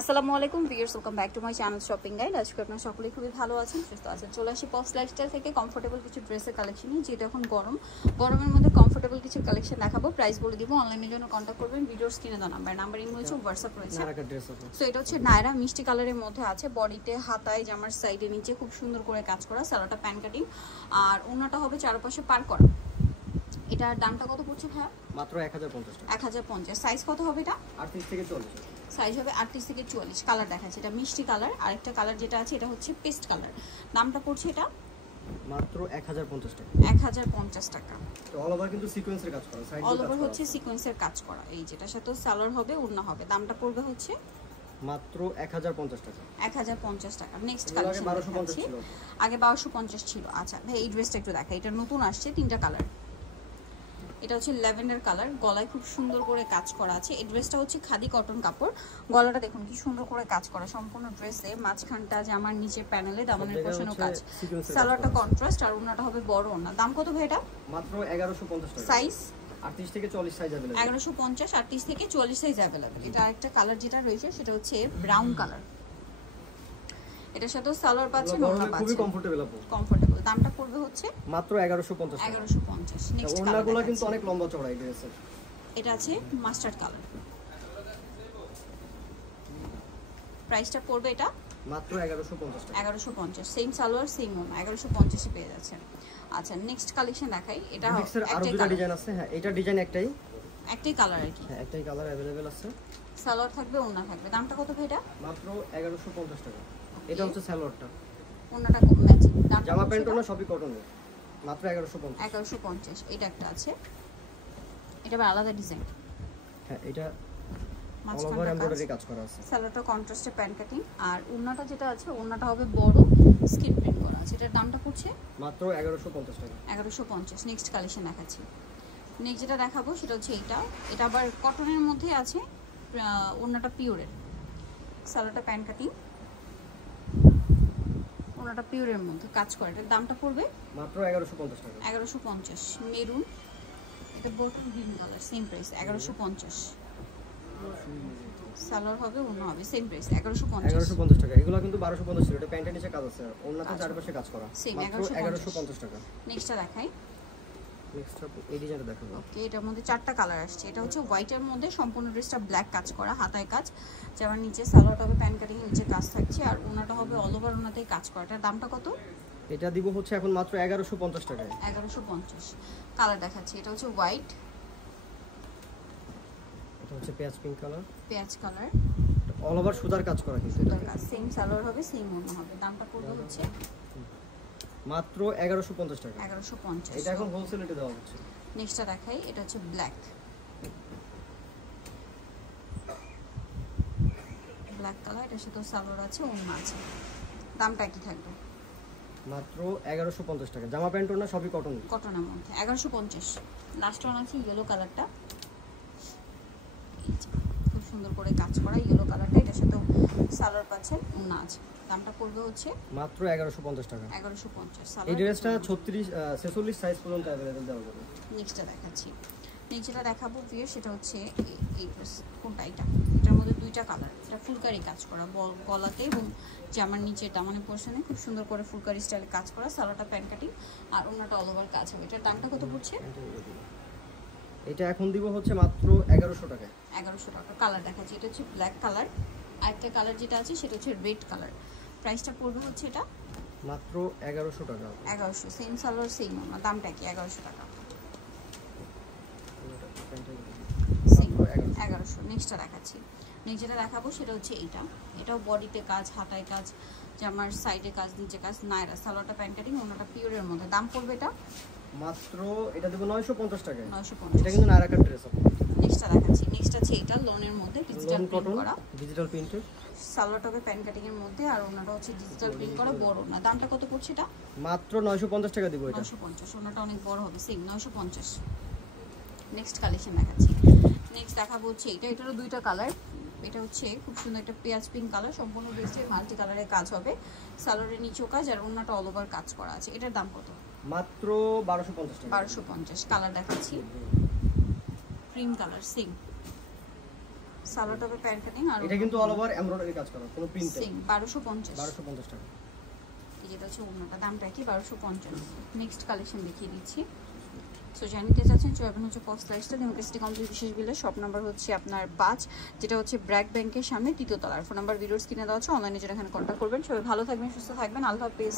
আসসালামু আলাইকুম viewers, welcome back to my channel shopping guide. আজকে আপনারা সকলেই খুবই ভালো আছেন, সুস্থ আছেন। চলে আসি পপস লাইফস্টাইল থেকে কমফোর্টেবল কিছু ড্রেসের কালেকশন নিয়ে, যেটা এখন গরমের মধ্যে কমফোর্টেবল কিছু কালেকশন দেখাবো। প্রাইস বলে দিব, অনলাইনের জন্য কন্ট্যাক্ট করবেন। ভিডিওর স্ক্রিনে দেওয়া নাম্বার ইন রয়েছে, হোয়াটসঅ্যাপ রয়েছে। সো এটা হচ্ছে নায়রা মিষ্টি কালারের মধ্যে আছে, বডিতে হাতায় জামার সাইডে নিচে খুব সুন্দর করে কাজ করা, সালোয়ারটা প্যান কাটিং আর ওনাটা হবে চারপাশে পার করা। এটার দামটা কত পড়ছে ভাইয়া? মাত্র 1050 টাকা। 1050। সাইজ কত হবে এটা? 38 থেকে 40। সাইজ হবে 38 থেকে 44। কালার দেখাচ্ছে, এটা মিষ্টি কালার। আরেকটা কালার যেটা আছে এটা হচ্ছে পেস্ট কালার। দামটা পড়ছে এটা মাত্র 1050 টাকা। 1050 টাকা। তো অল ওভার কিন্তু সিকোয়েন্সের কাজ করা, সাইড অল ওভার হচ্ছে সিকোয়েন্সের কাজ করা। এই যেটার সাথে সালোয়ার হবে, ওড়না হবে। দামটা পড়বে হচ্ছে মাত্র 1050 টাকা। 1050 টাকা। নেক্সট কালেকশন দেখাচ্ছি। আগে 1250 ছিল। আচ্ছা ভাই, এই ড্রেসটা একটু দেখা। এটা নতুন আসছে, তিনটা কালার। এটা হচ্ছে ল্যাভেন্ডার কালার, গলায় খুব সুন্দর করে কাজ করা আছে। এই ড্রেসটা হচ্ছে খাদি কটন কাপড়। গলাটা দেখুন কি সুন্দর করে কাজ করা, সম্পূর্ণ ড্রেসে মাঝখানটা জামার নিচে প্যানেলে দামানের পোর্শনও কাজ। সালোয়ারটা কন্ট্রাস্ট আর ওড়নাটা হবে বড় ওড়না। দাম কত ভাই এটা? মাত্র 1150 টাকা। সাইজ 38 থেকে 40 সাইজ अवेलेबल। 1150 38 থেকে 40 সাইজ अवेलेबल। এটা আরেকটা কালার যেটা রয়েছে সেটা হচ্ছে ব্রাউন কালার। এটার সাথে সালোয়ার পাচ্ছেন, ওড়না পাচ্ছেন, খুবই কমফোর্টেবল আপু। কমফোর্টেবল। দামটা পড়বে হচ্ছে মাত্র 1150 টাকা। 1150। নেক্সট কালার ওড়নাগুলো কিন্তু অনেক লম্বা চওড়া এই ড্রেসের। এটা আছে মাস্টার্ড কালার। প্রাইসটা পড়বে এটা মাত্র 1150 টাকা। 1150। সেম সালোয়ার সেম ওড়না, 1150 এ পেয়ে যাচ্ছেন। আচ্ছা নেক্সট কালেকশন দেখাই। এটা মিক্সের আরো দুটো ডিজাইন আছে। হ্যাঁ, এটা ডিজাইন একটাই কালার আর কি। হ্যাঁ, একটাই কালার अवेलेबल আছে। সালোয়ার থাকবে, ওড়না থাকবে। দামটা কত ভাই এটা? মাত্র 1150 টাকা। এটা হচ্ছে সালোয়ারটা, ওড়নাটা খুব ম্যাচিং। জামা প্যান্ট ওড়না সবই কটনের। মাত্র 1150। 1150। এটা একটা আছে, এটা আবার আলাদা ডিজাইন। হ্যাঁ, এটা অল ওভার এমব্রয়ডারি কাজ করা আছে। সালোয়ারটা কন্ট্রাস্টে প্যান কাটিং আর ওড়নাটা যেটা আছে ওড়নাটা হবে বড়, স্কিন প্রিন্ট করা আছে। এটার দামটা পড়ছে মাত্র 1150 টাকা। 1150। নেক্সট কালেকশন দেখাচ্ছি। নেক্সট যেটা দেখাবো সেটা হচ্ছে এটা আবার কটনের মধ্যে আছে, ওড়নাটা পিওরের, সালোয়ারটা প্যান কাটিং, ওড়নাটা পিওরের মধ্যে কাজ করে। এটার দামটা পড়বে মাত্র 1150 টাকা। 1150। মেরুন, এটা bottle green colour, same price 1150। Salwar হবে, ওড়না হবে, সেম প্রাইস 1150 টাকা। এগুলো কিন্তু 1250 ছিল। এটা প্যান্টের নিচে কাজ আছে, ওড়নাতে চারপাশে কাজ করা। মাত্র 1150 টাকা। নেক্সটটা দেখাই। নেক্সট এই ডিজাইনটা দেখাবো। ওকে, এটার মধ্যে চারটা কালার আসছে। এটা হচ্ছে হোয়াইটের মধ্যে, সম্পূর্ণ ড্রেসটা ব্ল্যাক কাজ করা, হাতায় কাজ, যেমন নিচে সালোয়ারটা হবে প্যান কাটিং, নিচে কাজ থাকছে আর ওড়নাটা হবে অল ওভার ওড়নাতেই কাজ করা। এটার দামটা কত? এটা দিব হচ্ছে এখন মাত্র 1150 টাকায়। 1150। কালার দেখাচ্ছি। এটা হচ্ছে হোয়াইট, এটা হচ্ছে পেঁয়াজ পিঙ্ক কালার, পেঁয়াজ কালার, অল ওভার সুতার কাজ করা কিন্তু। সুতার কাজ, সেম সালোয়ার হবে, সেম ওড়না হবে। দামটা পড়বে হচ্ছে মাত্র 1150 টাকা। 1150। এটা এখন হোলসেল রেটে দেওয়া হচ্ছে। নেক্সটটা দেখাই। এটা হচ্ছে ব্ল্যাক কালার, এটার সাথে সালোয়ার আছে, ওড়না আছে। দামটা কি থাকবে? মাত্র 1150 টাকা। জামা প্যান্ট ওড়না সবই কটনের মধ্যে 1150। লাস্ট ওয়ান আছে ইয়েলো কালারটা, খুব সুন্দর করে কাজ করা ইয়েলো কালারটা। এটার সাথে সালোয়ার পাচ্ছেন, ওড়না আছে। দামটা পড়বে হচ্ছে মাত্র 1150 টাকা। 1150। এই ড্রেসটা 46 সাইজ পর্যন্ত अवेलेबल দেওয়া যাবে। নেক্সটটা দেখাচ্ছি। নেক্সটটা দেখাবো ভিউয়ার, সেটা হচ্ছে এই ড্রেস। কোনটা? এটার মধ্যে দুইটা কালার। এটা ফুলকারি কাজ করা, গলাতে এবং জামার নিচে দামানের পোর্শনে খুব সুন্দর করে ফুলকারি স্টাইলে কাজ করা, সালোয়ারটা প্যান কাটিং আর ওড়নাটা অল ওভার কাজ হবে। এটার দামটা কত পড়ছে? এটা এখন দিব হচ্ছে মাত্র 1100 টাকা। 1100 টাকা। কালার দেখাচ্ছি। এটা হচ্ছে ব্ল্যাক কালার, আরেকটা কালার যেটা আছে সেটা হচ্ছে রেড কালার। প্রাইসটা পড়বে হচ্ছে এটা মাত্র 1100 টাকা। 1100। সেম সালোয়ার সেম ওড়না। দামটা কি? 1100 টাকা। 1100। নেক্সটটা দেখাচ্ছি। যেটা দেখাবো সেটা হচ্ছে এটাও বডিতে কাজ, হাতায় কাজ, জামার সাইডে কাজ, নিচে কাজ, নায়রা, সালোয়ারটা প্যান কাটিং, ওড়নাটা পিওরের মধ্যে। দাম পড়বে এটা মাত্র, এটা দেব 950 টাকায়। 950। এটা কিন্তু নায়রা কাট ড্রেস আছে। নেক্সটটা দেখাচ্ছি। নেক্সট আছে এটা লোনের মধ্যে, ডিজিটাল প্রিন্ট করা, ডিজিটাল প্রিন্টের, সালোয়ারটা হবে প্যান কাটিং এর মধ্যে আর ওড়নাটা হচ্ছে ডিজিটাল প্রিন্ট করা, বড় না। দামটা কত পড়ছে এটা? মাত্র 950 টাকা দিব এটা। 950। ওড়নাটা অনেক বড় হবে, সেম 950। নেক্সট কালেকশন দেখাচ্ছি। নেক্সট দেখাবো হচ্ছে এটারও দুইটা কালার। এটা হচ্ছে খুব সুন্দর একটা পেঁয়াজ পিঙ্ক কালার, সম্পূর্ণ ড্রেসে মাল্টি কালারের কাজ হবে, সালোয়ারের নিচেও কাজ আর ওড়নাটা অল ওভার কাজ করা আছে। এটার দাম কত? মাত্র 1250 টাকা। 1250। কালার দেখাচ্ছি, ক্রিম কালার, সেম সালোয়ার টপে প্যান্ট কাটিং আর এটা কিন্তু অল ওভার এমব্রয়ডারি কাজ করা, কোনো প্রিন্ট নেই। 1250 টাকা। এই যেটা হচ্ছে ওড়নাটা, দামটা কি 1250। নেক্সট কালেকশন দেখিয়ে দিচ্ছি। সো জানিতে চাচ্ছেন চলবেন হচ্ছে পস্ট লাইফস্টাইল ডেমোক্রেসিটি কমপ্লিট বিশেষ বিলে, শপ নাম্বার হচ্ছে আপনার 5, যেটা হচ্ছে ব্র্যাক ব্যাংকের সামনে 3য় তলার। ফোন নাম্বার ভিডিওস কিনে দেওয়া আছে, অনলাইনে যারা এখানে কন্ট্যাক্ট করবেন। সবাই ভালো থাকবেন, সুস্থ থাকবেন, আল্লাহ হাফেজ।